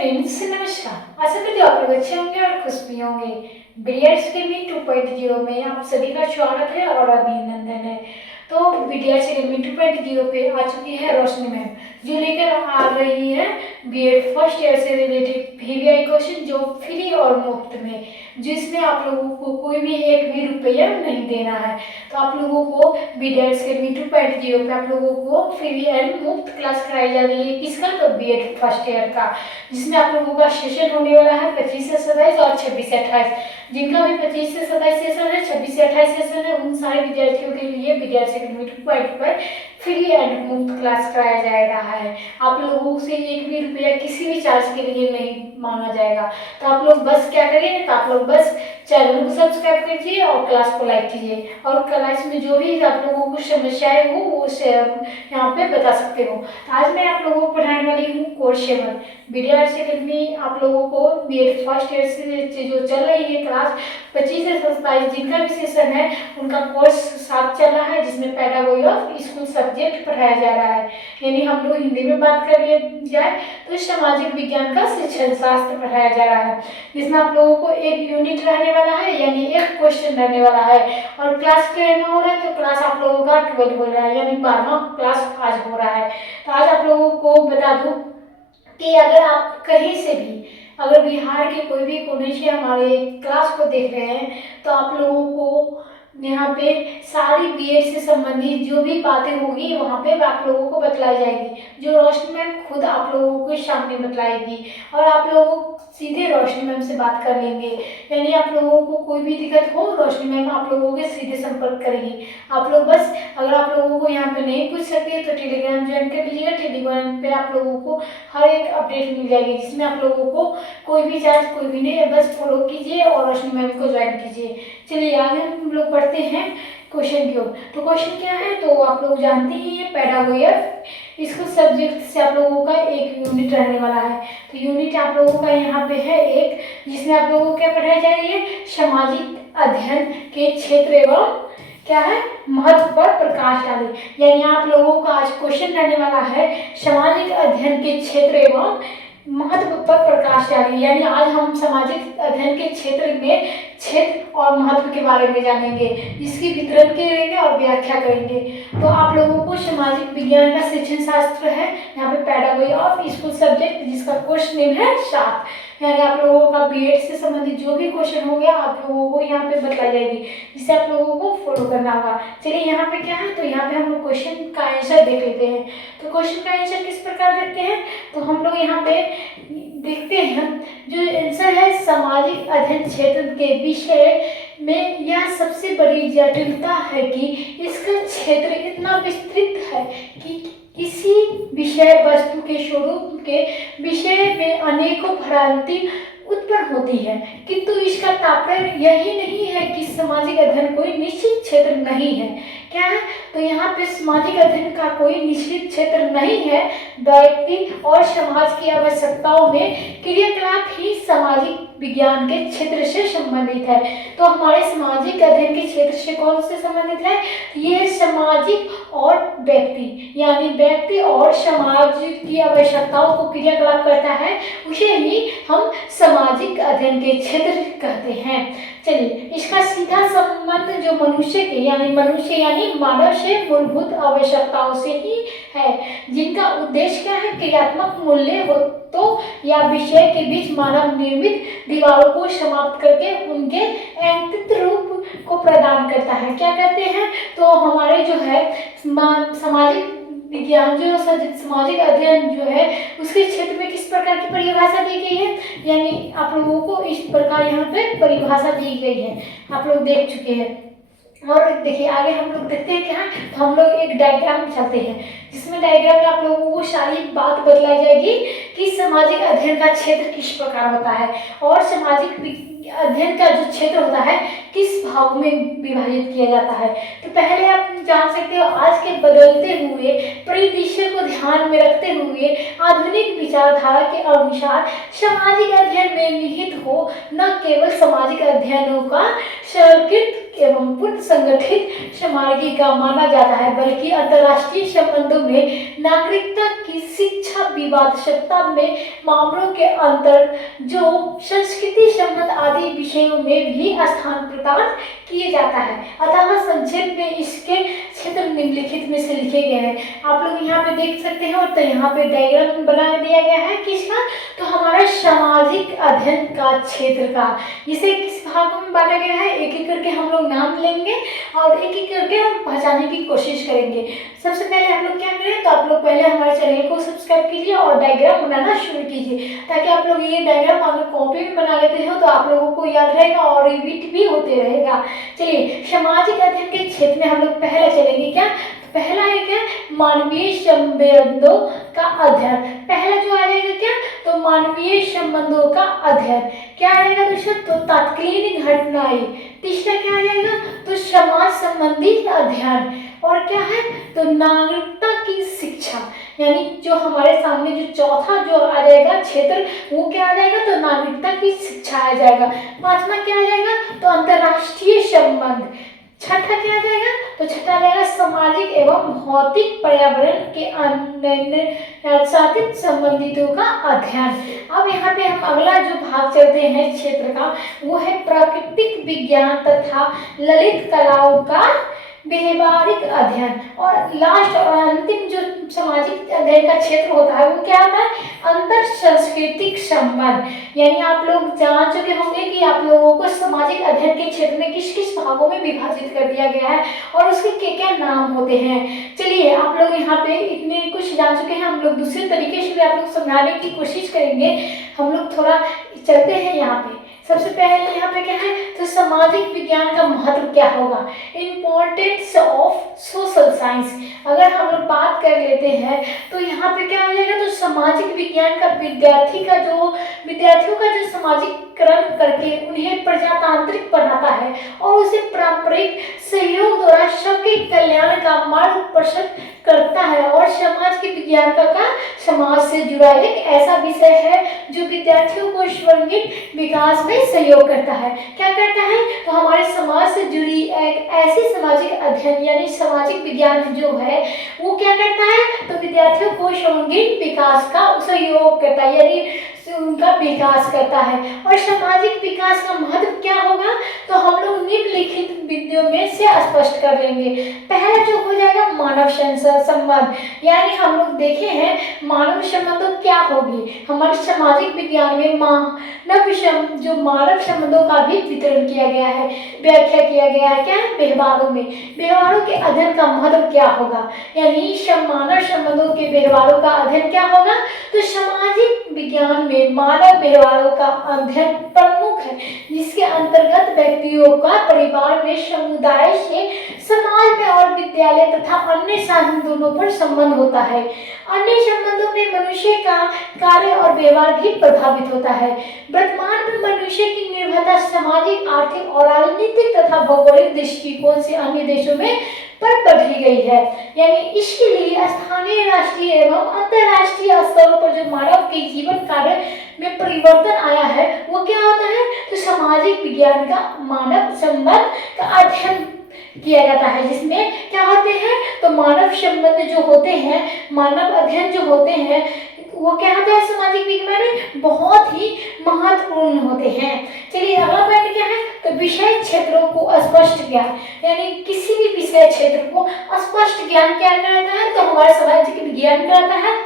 Friends, नमस्कार। आशा करती हूँ आप लोग अच्छे होंगे और खुश भी होंगे। बीडीएस अकेडमी 2.0 में आप सभी का स्वागत है और अभिनंदन है। तो बीडीएस अकेडमी 2.0 पे आ चुकी है रोशनी मैम, जो लेकर आ रही है बीएड फर्स्ट ईयर से रिलेटेड वीवीआई क्वेश्चन, जो फ्री और मुफ्त में, जिसमें आप लोगों को कोई भी एक भी रुपया नहीं देना है। तो आप लोगों को बीडीएस अकेडमी 2.0 पे आप लोगों को फ्री एंड मुफ्त क्लास कराई जा रही है। किसका? तो बीएड फर्स्ट ईयर का, जिसमें आप लोगों का सेशन होने वाला है 25 से 27 और 26 से 28। जिनका भी 25 से 27 सेशन है, 26 से 28 सेशन है, उन सारे विद्यार्थियों के लिए बीडीएस अकेडमी 2.0 पर फ्री एंड मुफ्त क्लास कराया जा रहा है। आप लोगों से एक भी रुपया किसी भी चार्ज के लिए नहीं मांगा जाएगा। तो आप लोग बस क्या करिए, तो आप लोग बस चैनल को सब्सक्राइब कीजिए और क्लास को लाइक कीजिए, और क्लास में जो भी आप लोगों को समस्याएं हो वो यहाँ पे बता सकते हो। आज मैं आप लोगों को पढ़ाने वाली हूँ कोर्स 7 बीडीएस अकेडमी। आप लोगों को बीएड फर्स्ट ईयर से जो चल रही है क्लास 25 से 27, जिनका भी सेशन है उनका कोर्स 7 चल रहा है, जिसमें पेडागोजी ऑफ स्कूल सब्जेक्ट पढ़ाया जा रहा है। यानी हम लोग हिंदी में बात कर लिया जाए तो सामाजिक विज्ञान का शिक्षण शास्त्र पढ़ाया जा रहा है, जिसमें आप लोगों को एक यूनिट रहने वाला है, यानी एक क्वेश्चन रहने वाला है। और क्लास कहना हो रहा है तो क्लास आप लोगों का 12 हो रहा है, यानी 12वां क्लास आज हो रहा है। तो आज आप लोगों को बता दूं कि अगर आप कहीं से भी, अगर बिहार के कोई भी कोने से हमारे क्लास को देख रहे हैं, तो आप लोगों को यहाँ पे सारी बीएड से संबंधित जो भी बातें होगी वहाँ पे आप लोगों को बतलाई जाएगी, जो रोशनी मैम खुद आप लोगों के सामने बतलाएगी, और आप लोग सीधे रोशनी मैम से बात कर लेंगे। यानी आप लोगों को कोई भी दिक्कत हो, रोशनी मैम आप लोगों के सीधे संपर्क करेंगी। आप लोग बस, अगर आप लोगों को यहाँ पे नहीं पूछ सकते तो टेलीग्राम ज्वाइन कर लीजिएगा। टेलीग्राम पे आप लोगों को हर एक अपडेट मिल जाएगी, जिसमें आप लोगों को कोई भी चार्ज कोई भी नहीं है, बस फॉलो कीजिए और रोशनी मैम को ज्वाइन कीजिए। चलिए आगे हम लोग पढ़ते हैं क्वेश्चन की ओर। तो क्वेश्चन क्या है, तो आप लोग जानते ही है पेडागोजी इसको सब्जेक्ट से आप लोगों का एक यूनिट रहने वाला है। तो यूनिट आप लोगों का यहाँ पे है एक, जिसमें आप लोगों को क्या पढ़ाई जा रही है, सामाजिक अध्ययन के क्षेत्र एवं क्या है, महत्व पर प्रकाश डाले। यानी आप लोगों का आज क्वेश्चन रहने वाला है सामाजिक अध्ययन के क्षेत्र एवं महत्व पर प्रकाश डालिए। यानी आज हम सामाजिक अध्ययन के क्षेत्र में क्षेत्र और महत्व के बारे में जानेंगे, इसकी वितरण करेंगे और व्याख्या करेंगे। तो आप लोगों को सामाजिक विज्ञान का शिक्षण शास्त्र है यहाँ पे पेडागोजी ऑफ स्कूल सब्जेक्ट, जिसका कोर्स नेम है 7। यानी आप लोगों का बीएड से संबंधित जो भी क्वेश्चन हो गया आप लोगों को यहाँ पे बताई जाएगी, जिसे आप लोगों को फॉलो करना होगा। चलिए यहाँ पे क्या है, तो यहाँ पे हम लोग क्वेश्चन का आंसर देख लेते हैं। तो क्वेश्चन का आंसर किस प्रकार देखते हैं, तो हम लोग यहाँ पे देखते हैं जो आंसर है, सामाजिक अध्ययन क्षेत्र के विषय में यह सबसे बड़ी जटिलता है कि इसका क्षेत्र इतना विस्तृत है कि किसी विषय वस्तु के स्वरूप के विषय में अनेकों भ्रांति उत्पन्न होती है, किंतु इसका तात्पर्य यही नहीं है कि सामाजिक अध्ययन कोई निश्चित क्षेत्र नहीं है। क्या है, तो यहाँ पे सामाजिक अध्ययन का कोई निश्चित क्षेत्र नहीं है। व्यक्ति और समाज की आवश्यकताओं में क्रियाकलाप ही सामाजिक विज्ञान के क्षेत्र से संबंधित है। तो हमारे सामाजिक अध्ययन के क्षेत्र से कौन से संबंधित है, ये सामाजिक और व्यक्ति, यानी व्यक्ति और समाज की आवश्यकताओं को क्रियाकलाप करता है, उसे ही हम सामाजिक अध्ययन के क्षेत्र कहते हैं। चलिए, इसका सीधा संबंध जो मनुष्य के यानी मानव से मूलभूत आवश्यकताओं से ही है, जिनका उद्देश्य क्या है, क्रियात्मक मूल्य हो तो या विषय के बीच मानव निर्मित दीवारों को समाप्त करके उनके अंतिम रूप को प्रदान करता है। क्या करते हैं, तो हमारे जो है सामाजिक विज्ञान जो सामाजिक अध्ययन जो है उसके क्षेत्र में किस प्रकार की परिभाषा दी गई है, यानी आप लोगों को इस प्रकार यहाँ पे परिभाषा दी गई है, आप लोग देख चुके हैं। और देखिए आगे हम लोग देखते हैं क्या, तो हम लोग एक डायग्राम चलते हैं, जिसमें डायग्राम में आप लोगों को सारी बात बतलाई जाएगी कि सामाजिक अध्ययन का क्षेत्र किस प्रकार होता है और सामाजिक अध्ययन का जो क्षेत्र होता है किस भाग में विभाजित किया जाता है। तो पहले आप जान सकते हो, आज के बदलते हुए परिदृश्य को ध्यान में रखते हुए आधुनिक विचारधारा के अनुसार सामाजिक अध्ययन में निहित हो न केवल सामाजिक अध्ययनों का सरलीकृत एवं पूर्ण संगठित सामग्री का माना जाता है, बल्कि अंतर्राष्ट्रीय संबंधों में नागरिकता की शिक्षा विवादास्पद में मामलों के अंतर जो संस्कृति संबंध आदि विषयों में भी स्थान प्रदान किए जाता है। अतः संक्षेप में इसके क्षेत्र निम्नलिखित में से लिखे गए हैं। आप लोग यहाँ पे देख सकते हैं। और तो यहाँ पे डायग्राम बना दिया गया है किसका, तो हमारा सामाजिक अध्ययन का क्षेत्र का। इसे किस भागों में बांटा गया है, एक एक करके हम लोग नाम लेंगे और एक एक करके हम पहचानने की कोशिश करेंगे। सबसे पहले हम लोग क्या करें, तो आप लोग पहले हमारे चैनल को सब्सक्राइब कीजिए और डायग्राम बनाना शुरू कीजिए, ताकि आप लोग ये डायग्राम अगर कॉपी में बना लेते हो तो आप लोगों को याद रहेगा और रिपीट भी होते रहेगा। चलिए, सामाजिक अध्ययन के क्षेत्र में हम लोग पहले चलेंगे। क्या, तो पहला है क्या, मानवीय संबंधों का अध्ययन। पहला जो आ जाएगा क्या, तो मानवीय संबंधों का अध्ययन। क्या आएगा दोस्तों, तो तात्कालिक घटनाएं। तीसरा क्या आ जाएगा, तो समाज संबंधी अध्ययन। और क्या है, तो नागरिकता की शिक्षा। यानी जो हमारे सामने जो चौथा जो आ जाएगा क्षेत्र, वो क्या आ जाएगा, तो नागरिकता की शिक्षा आ जाएगा। पांचवा क्या आ जाएगा, तो अंतर्राष्ट्रीय संबंध। छठा क्या आ जाएगा, तो छठा आ जाएगा सामाजिक एवं भौतिक पर्यावरण के साथित संबंधितों का अध्ययन। अब यहाँ पे हम अगला जो भाग चलते हैं क्षेत्र का, वो है प्राकृतिक विज्ञान तथा ललित कलाओं का व्यवहारिक अध्ययन। और लास्ट और अंतिम जो सामाजिक अध्ययन का क्षेत्र होता है वो क्या होता है, अंतर सांस्कृतिक संबंध। यानी आप लोग जान चुके होंगे कि आप लोगों को सामाजिक अध्ययन के क्षेत्र में किस किस भागों में विभाजित कर दिया गया है और उसके क्या क्या नाम होते हैं। चलिए, आप लोग यहाँ पे इतने कुछ जान चुके हैं, हम लोग दूसरे तरीके से भी आप लोग समझाने की कोशिश करेंगे। हम लोग थोड़ा चलते हैं यहाँ पे। सबसे पहले यहाँ पे क्या है, तो सामाजिक विज्ञान का महत्व क्या होगा, इम्पोर्टेंस ऑफ सोशल साइंस। अगर हम लोग बात कर लेते हैं तो यहाँ पे क्या हो जाएगा, तो सामाजिक विज्ञान का विद्यार्थियों का जो सामाजिकरण करके उन्हें प्रजातांत्रिक बनाता है और उसे पारंपरिक सहयोग द्वारा सबके कल्याण का मार्ग प्रशस्त करता है। और समाज के विज्ञान का समाज से जुड़ा एक ऐसा विषय है जो विद्यार्थियों को सर्वांगीण विकास में सहयोग करता है। क्या करता है, तो हमारे समाज से जुड़ी एक ऐसी सामाजिक अध्ययन यानी सामाजिक विज्ञान जो है वो क्या करता है, तो विद्यार्थियों को सर्वांगीण विकास का सहयोग करता है, यानी उनका विकास करता है। और सामाजिक विकास का महत्व क्या होगा, तो हम लोग निम्नलिखित बिंदुओं में से स्पष्ट कर लेंगे। पहला जो हो जाएगा मानव संबंध, यानी हम लोग देखे हैं मानव संबंधों क्या होगी। हमारे सामाजिक विज्ञान में जो मानव संबंधों का भी वितरण किया गया है, व्याख्या किया गया है। क्या है, व्यवहारों में, व्यवहारों के अध्ययन का महत्व क्या होगा, यानी मानव संबंधों के व्यवहारों का अध्ययन क्या होगा, तो सामाजिक विज्ञान में मानव व्यवहारों का अध्ययन प्रमुख है, जिसके अंतर्गत व्यक्तियों का परिवार में, समुदाय से, समाज में और विद्यालय तथा अन्य साधन दोनों पर संबंध होता है। अन्य संबंधों में मनुष्य का कार्य और व्यवहार भी प्रभावित होता है। वर्तमान में मनुष्य की निर्भरता सामाजिक, आर्थिक और राजनीतिक तथा भौगोलिक दृष्टिकोण से अन्य देशों में पर बढ़ी गई है। यानी इसके लिए स्थानीय, राष्ट्रीय एवं अंतर्राष्ट्रीय स्तरों पर जो मानव के जीवन कार्य में परिवर्तन आया है वो क्या होता है, तो सामाजिक विज्ञान का मानव संबंध का अध्ययन किया जाता है, जिसमें क्या होते हैं, तो मानव संबंध जो होते हैं, मानव अध्ययन जो होते हैं वो क्या होता है, सामाजिक विज्ञान में बहुत ही महत्वपूर्ण होते हैं। चलिए, अगला पॉइंट क्या है, तो विषय क्षेत्रों को स्पष्ट ज्ञान। यानी किसी भी विषय क्षेत्र को स्पष्ट ज्ञान क्या कराता है, तो हमारे सामाजिक विज्ञान कराता है,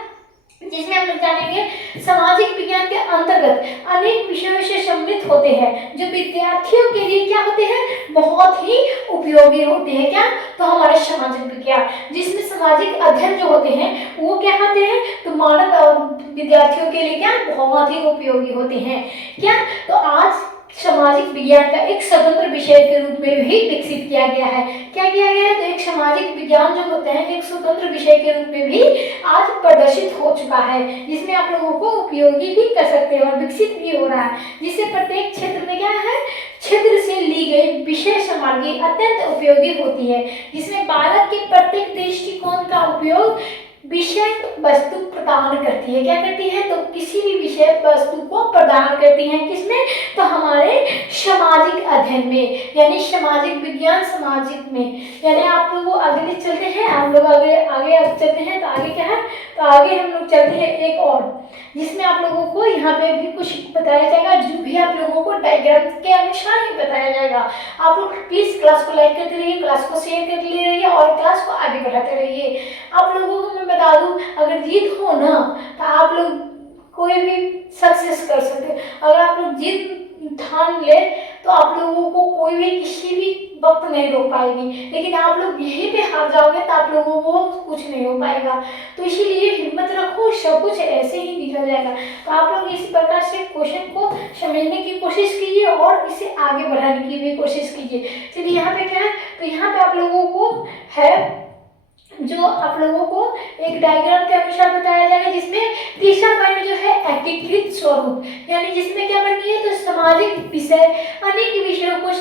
जिसमें हम लोग जानेंगे सामाजिक विज्ञान के अंतर्गत अनेक विषयों से सम्मिलित होते हैं जो विद्यार्थियों के लिए क्या होते हैं, बहुत ही उपयोगी होते हैं। क्या, तो हमारे सामाजिक विज्ञान, जिसमें सामाजिक अध्ययन जो होते हैं वो क्या होते हैं, तो मानव विद्यार्थियों के लिए क्या बहुत ही उपयोगी होते हैं। क्या, तो आज सामाजिक विज्ञान का एक स्वतंत्र विषय के रूप में भी विकसित किया गया है। क्या किया गया है, तो एक सामाजिक विज्ञान जो होते हैं एक स्वतंत्र विषय के रूप में भी आज प्रदर्शित हो चुका है, जिसमें आप लोगों को उपयोगी भी कर सकते हैं और विकसित भी हो रहा है, जिससे प्रत्येक क्षेत्र में क्या है, क्षेत्र से ली गई विषय सामग्री अत्यंत उपयोगी होती है, जिसमें बालक के प्रत्येक दृष्टिकोण का उपयोग विषय वस्तु प्रदान करती है। क्या करती है, तो किसी भी विषय वस्तु को प्रदान करती हैं। किसमें? तो हमारे सामाजिक अध्ययन में, यानी सामाजिक विज्ञान सामाजिक में। यानी आप लोग आगे चलते हैं, आप लोग आगे आगे चलते हैं, तो आगे क्या है, तो आगे हम लोग चलते हैं एक और, जिसमें आप लोगों को यहाँ पे भी कुछ बताया जाएगा, जो भी आप लोगों को डायग्राम के अनुसार ही बताया जाएगा। आप लोग प्लीज क्लास को लाइक करते रहिए, क्लास को शेयर करते रहिए और क्लास को आगे बढ़ाते रहिए। आप लोगों को मैं बता दूं, अगर जीत हो ना तो आप लोग कोई भी सक्सेस कर सकते हैं। अगर आप लोग जीत ठान ले तो आप लोगों को कोई भी किसी भी वक्त नहीं रोक पाएगी, लेकिन आप लोग यहीं पे हार जाओगे तो आप लोगों को कुछ नहीं हो पाएगा। तो इसीलिए हिम्मत रखो, सब कुछ ऐसे ही निकल जाएगा। तो आप लोग इसी प्रकार से क्वेश्चन को समझने की कोशिश कीजिए और इसे आगे बढ़ाने की भी कोशिश कीजिए। चलिए यहाँ पे क्या है, तो यहाँ पे आप लोगों को है जो आप लोगों को एक डायग्राम के अनुसार बताया जाएगा, जिसमें तीसरा पॉइंट जो है एकीकृत स्वरूप, यानी जिसमें क्या बननी है, तो सामाजिक विषय अनेक विषयों को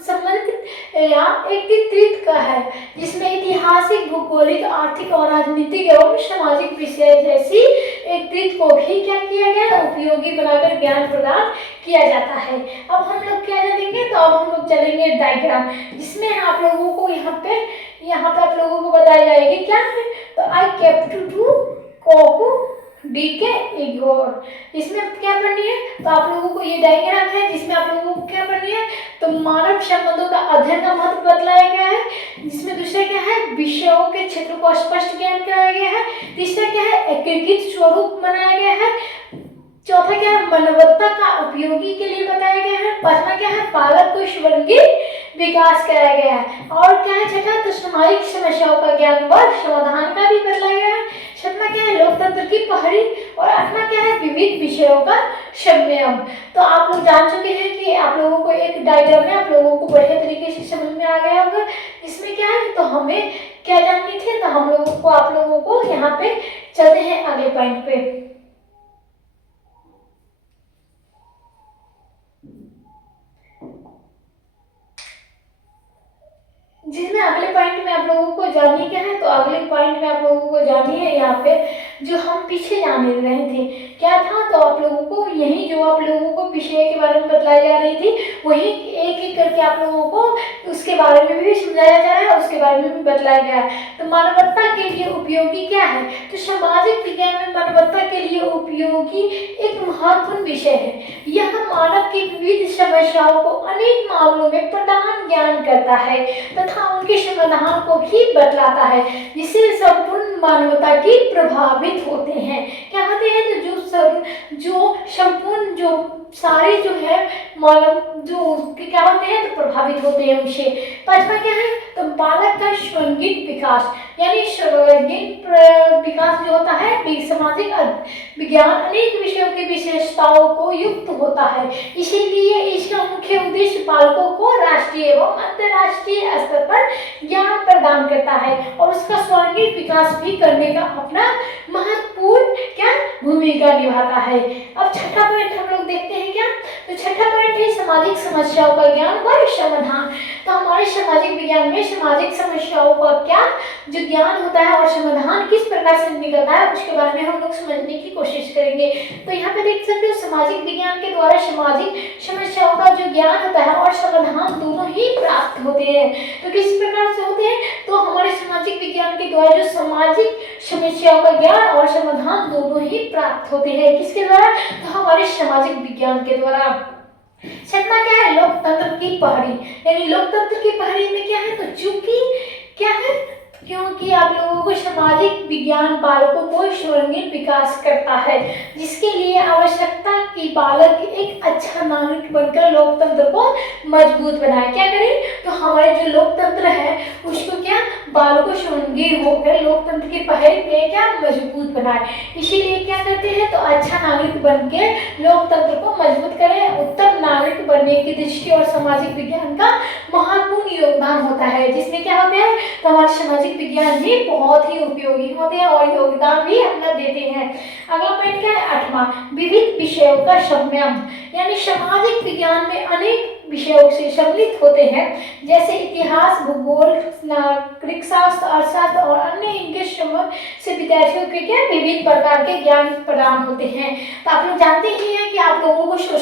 संबंधित या एकीकृत का है, जिसमें ऐतिहासिक, भूगोलिक, आर्थिक और राजनीतिक एवं सामाजिक विषय जैसी एकीकृत को भी क्या किया गया, उपयोगी बनाकर ज्ञान प्रदान किया जाता है। अब हम लोग क्या जानेंगे, तो अब हम लोग चलेंगे डायग्राम, जिसमें आप लोगों को यहाँ पे आप लोगों को बताया जाएगी क्या है, तो आई केप्ट टू कोकू डी के इगोर। इसमें क्या पढ़नी है, तो आप लोगों को ये डायग्राम है, जिसमें आप लोगों को क्या पढ़नी है, तो मानव संबंधों का अध्ययन का महत्व बतलाया गया है। जिसमें दूसरा क्या है, विषयों के क्षेत्र को स्पष्ट ज्ञान कराया गया है। तीसरा क्या है, एकीकृत स्वरूप बनाया गया है। चौथा क्या है, मानवता का उपयोगी के लिए बताया गया है। पांचवा क्या है, बालक को सर्वांगीण विकास कराया गया है। और क्या है छठा, तो सामाजिक समस्याओं का ज्ञान व समाधान का भी बतलाया गया है। सातवां क्या है, लोकतंत्र की पहरी। और आठवां क्या है, विविध विषयों का संयम। तो आप लोग जान चुके हैं कि आप लोगों को एक डायग्राम में आप लोगों को बढ़िया तरीके से समझ में आ गया होगा। इसमें क्या है, तो हमें क्या जाननी थी, तो हम लोगों को आप लोगों को यहाँ पे चलते हैं अगले पॉइंट पे, जिसमें अगले पॉइंट में आप लोगों को जाननी क्या है, तो अगले पॉइंट में आप लोगों को जाननी है यहाँ पे जो हम पीछे जाने रहे थे क्या था, तो आप लोगों को यही जो आप लोगों को विषय के बारे में बतलाई जा रही थी, वही एक एक करके आप लोगों को उसके बारे में भी समझाया जा रहा है, उसके बारे में भी बतलाया गया है। तो मानवता के लिए उपयोगी क्या है, तो सामाजिक विज्ञान में मानवता के लिए उपयोगी एक महत्वपूर्ण विषय है। यह मानव की विविध समस्याओं को अनेक मामलों में प्रदान ज्ञान करता है तथा उनके समाधान को भी बतलाता है, जिससे संपूर्ण मानवता की प्रभावित होते हैं। क्या होते हैं, तो जो संपूर्ण जो सारे जो है मानव जो क्या होते हैं, तो प्रभावित होते हैं उनसे। पांचवा क्या है, तो बालक का सर्वांगीण विकास, यानी सर्वांगीण विकास जो होता है, सामाजिक विज्ञान अनेक विषयों की विशेषताओं को युक्त होता है, इसीलिए इसका मुख्य उद्देश्य बालकों को राष्ट्रीय एवं अंतर्राष्ट्रीय स्तर पर ज्ञान प्रदान करता है और उसका सर्वांगीण विकास भी करने का अपना महत्वपूर्ण क्या भूमिका निभाता है। अब छठा पॉइंट हम लोग देखते हैं क्या, तो छठा पॉइंट है सामाजिक समस्याओं का ज्ञान व समाधान। तो हमारे सामाजिक विज्ञान में सामाजिक समस्याओं का क्या जो ज्ञान होता है और समाधान किस प्रकार से निकलता है, उसके बारे में हम लोग समझने की कोशिश करेंगे। तो यहाँ पे देख सकते हो सामाजिक विज्ञान के द्वारा सामाजिक समस्याओं का जो ज्ञान होता है और समाधान दोनों ही प्राप्त होते हैं। तो किस प्रकार से होते हैं, तो हमारे सामाजिक विज्ञान के द्वारा जो सामाजिक समस्याओं का ज्ञान और समाधान दोनों ही प्राप्त होते हैं, किसके द्वारा, तो हमारे सामाजिक विज्ञान के द्वारा। छठवां क्या है, लोकतंत्र की पहरी, यानी लोकतंत्र की पहरी में क्या है, तो चूंकि क्या है, क्योंकि आप लोगों को सामाजिक विज्ञान बालकों को सर्वांगीण विकास करता है, जिसके लिए आवश्यकता कि बालक एक अच्छा नागरिक बनकर लोकतंत्र को मजबूत बनाए। क्या करें, तो हमारे जो लोकतंत्र है उसको क्या बालकों सर्वांगीण होकर लोकतंत्र की पहल पे क्या मजबूत बनाए। इसीलिए क्या करते हैं, तो अच्छा नागरिक बन के लोकतंत्र को मजबूत करें। उत्तम नागरिक बनने की दृष्टि और सामाजिक विज्ञान का महत्वपूर्ण योगदान होता है, जिसमें क्या होता है, तो हमारे सामाजिक विज्ञान भी बहुत ही उपयोगी होते हैं और योगदान भी अपना देते हैं। अगला पॉइंट क्या है, आठवां, विविध विषयों का संयम, यानी सामाजिक विज्ञान में अनेक विषयों से सम्मिलित होते हैं, जैसे इतिहास, भूगोल, नागरिक शास्त्र, अर्थशास्त्र और अन्य इनके से विद्यार्थियों के क्या विविध प्रकार के ज्ञान प्रदान होते हैं। तो आप लोग जानते ही हैं कि आप लोग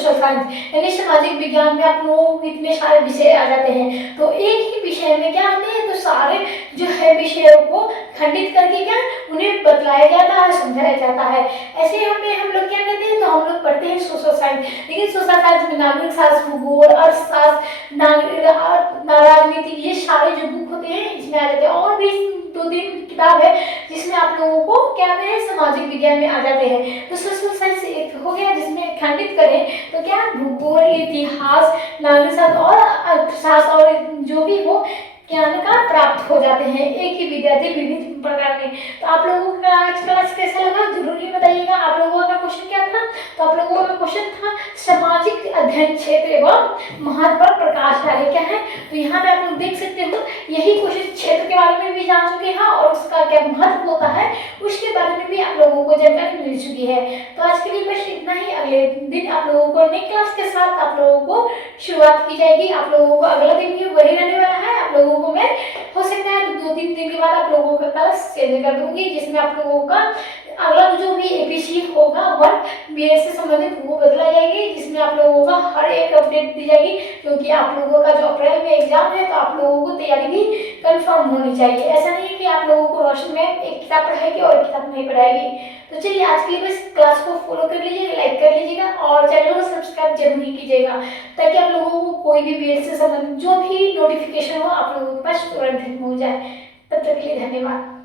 सोशल साइंस यानी सामाजिक विज्ञान में आप लोगों को इतने सारे विषय आ जाते हैं, तो एक ही विषय में क्या आते हैं, तो सारे जो है विषयों को खंडित करके क्या उन्हें बतलाया जाता है, समझाया जाता है। ऐसे हम लोग क्या कहते हैं, तो हम लोग पढ़ते हैं सोशल साइंस, लेकिन सोशल साइंस में नागरिक शास्त्र, भूगोल, अर्थशास्त्र, राजनीति, ये सारे जो बुक होते हैं इसमें आ जाते हैं। और भी 2-3 किताब है जिसमें आप लोगों को क्या है सामाजिक विज्ञान में आ जाते हैं। तो सोशल साइंस एक हो गया जिसमें खंडित करें तो क्या भूगोल, इतिहास, नागरिक शास्त्र और अर्थशास्त्र और जो भी हो ज्ञान का प्राप्त हो जाते हैं एक ही विद्यार्थी विभिन्न प्रकार के। तो आप लोगों का आज क्लास कैसा लगा जरूर ही बताइएगा। आप लोगों का क्वेश्चन क्या था, तो आप लोगों का क्वेश्चन था सामाजिक अध्ययन क्षेत्र एवं महत्व पर प्रकाश डाले क्या है। तो यहाँ पे आप लोग देख सकते हो यही क्वेश्चन क्षेत्र के बारे में भी जान चुके हैं और उसका क्या महत्व होता है उसके बारे में भी आप लोगों को जानकारी मिल चुकी है। तो आज के लिए बस इतना ही। अगले दिन आप लोगों को नई क्लास के साथ आप लोगों को शुरुआत की जाएगी। आप लोगों को अगला दिन भी वही रहने वाला है। आप लोगों को मैं हो सकता है तो 2-3 दिन के बाद आप लोगों का क्लास चेंज कर दूंगी, जिसमें आप लोगों का अगला जो भी एपीसी होगा वन बीएड से संबंधित वो बदला जाएगी, जिसमें आप लोगों का हर एक अपडेट दी जाएगी, क्योंकि आप लोगों का जो अप्रैल में एग्जाम है तो आप लोगों को तैयारी भी कंफर्म होनी चाहिए। ऐसा नहीं है कि आप लोगों को रोशन मैम एक किताब पढ़ाएगी और एक किताब नहीं पढ़ाएगी। तो चलिए आज के लिए बस क्लास को फॉलो कर लीजिएगा, लाइक कर लीजिएगा और चैनल को सब्सक्राइब जरूर ही कीजिएगा, ताकि आप लोगों को कोई भी बीएड से संबंधित जो भी नोटिफिकेशन हो आप लोगों के पास तुरंत मिल जाए। तब तक के लिए धन्यवाद।